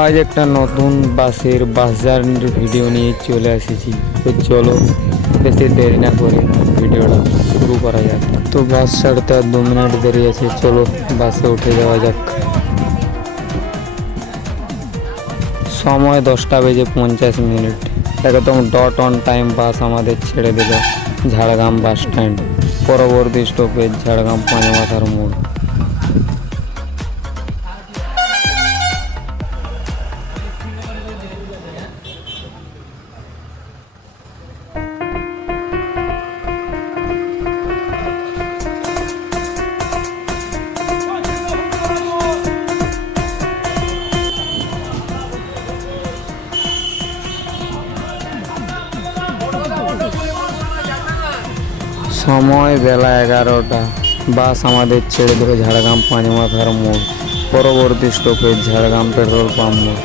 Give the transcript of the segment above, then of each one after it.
আজ একটা নতুন বাস জার্নির ভিডিও নিয়ে চলে এসেছি। তো চলো বেশি দেরি না করে ভিডিওটা শুরু করা যাক। তো বাস ছাড়তে আর 2 মিনিট দেরি আছে, চলো বাসে উঠে যাওয়া যাক। সময় 10:50, একদম ডট অন টাইম বাস আমাদের ছেড়ে দিল ঝাড়গ্রাম বাস স্ট্যান্ড। পরবর্তী স্টপেজ ঝাড়গ্রাম পাঁচমাথার মোড়। সময় বেলা 11টা, বাস আমাদের ছেড়ে দিল ঝাড়গ্রাম পাঁচমাথার মোড়। পরবর্তী স্টপেজ ঝাড়গ্রাম পেট্রোল পাম্প মোড়।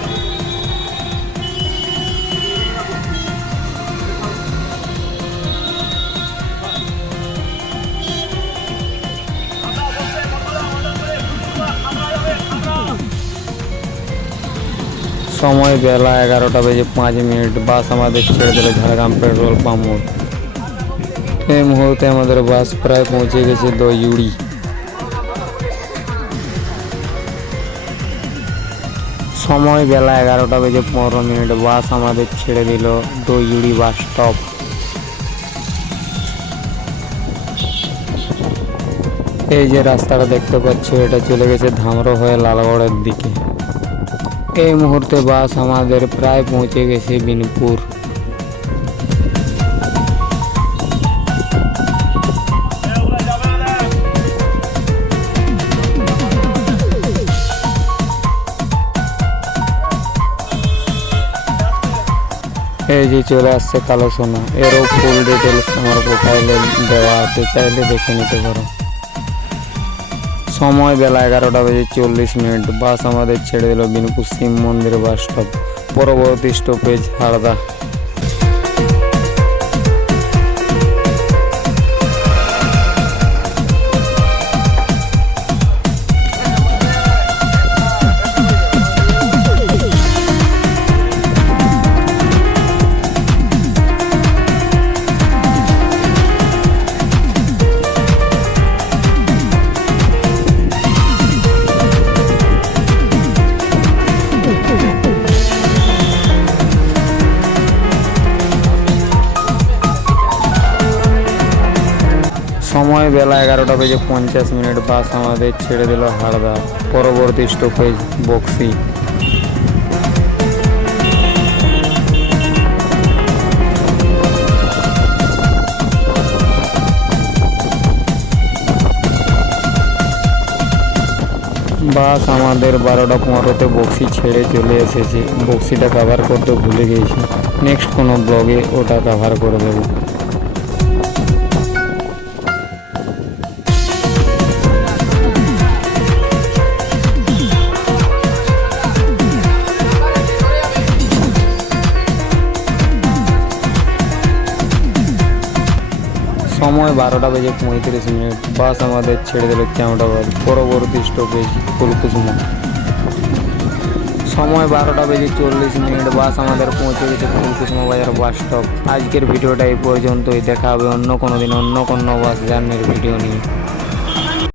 সময় বেলা 11:05, বাস আমাদের ছেড়ে দিল ঝাড়গ্রাম পেট্রোল পাম্প মোড়। এই মুহূর্তে আমাদের বাস প্রায় পৌঁছে গেছে দইউড়ি। সময় বেলা 11:15, বাস আমাদের ছেড়ে দিল দইউড়ি বাস স্টপ। এই যে রাস্তাটা দেখতে পাচ্ছ, এটা চলে গেছে ধামরো হয়ে লালগড়ের দিকে। এই মুহূর্তে বাস আমাদের প্রায় পৌঁছে গেছে বিনপুর। এই যে চলে আসছে কালো সোনা, এরও ফুল ডিটেলস আমার প্রোফাইলে দেওয়া আছে, চাইলে দেখে নিতে পারো। সময় বেলা 11:40, বাস আমাদের ছেড়ে দিল বিনপুর শিব মন্দির বাস স্টপ। পরবর্তী স্টপেজ হারদা। সময় বেলা 11:50, বাস আমাদের ছেড়ে দিল হারদা। পরবর্তী স্টপেজ বক্সি। বাস আমাদের 12:15 বক্সি ছেড়ে চলে এসেছে। বক্সিটা কভার করতে ভুলে গেছি, নেক্সট কোনো ব্লগে ওটা কভার করে দেবো। সময় 12:35, বাস আমাদের ছেড়ে দিল চামড়াবাদ। পরবর্তী স্টপেজ ফুলকুসুমা। সময় 12:40, বাস আমাদের পৌঁছে গেছে ফুলকুসুমা বাজার বাস স্টপ। আজকের ভিডিওটা এই পর্যন্তই, দেখা হবে অন্য কোনো দিন অন্য কোনো বাস জার্নির ভিডিও নিয়ে।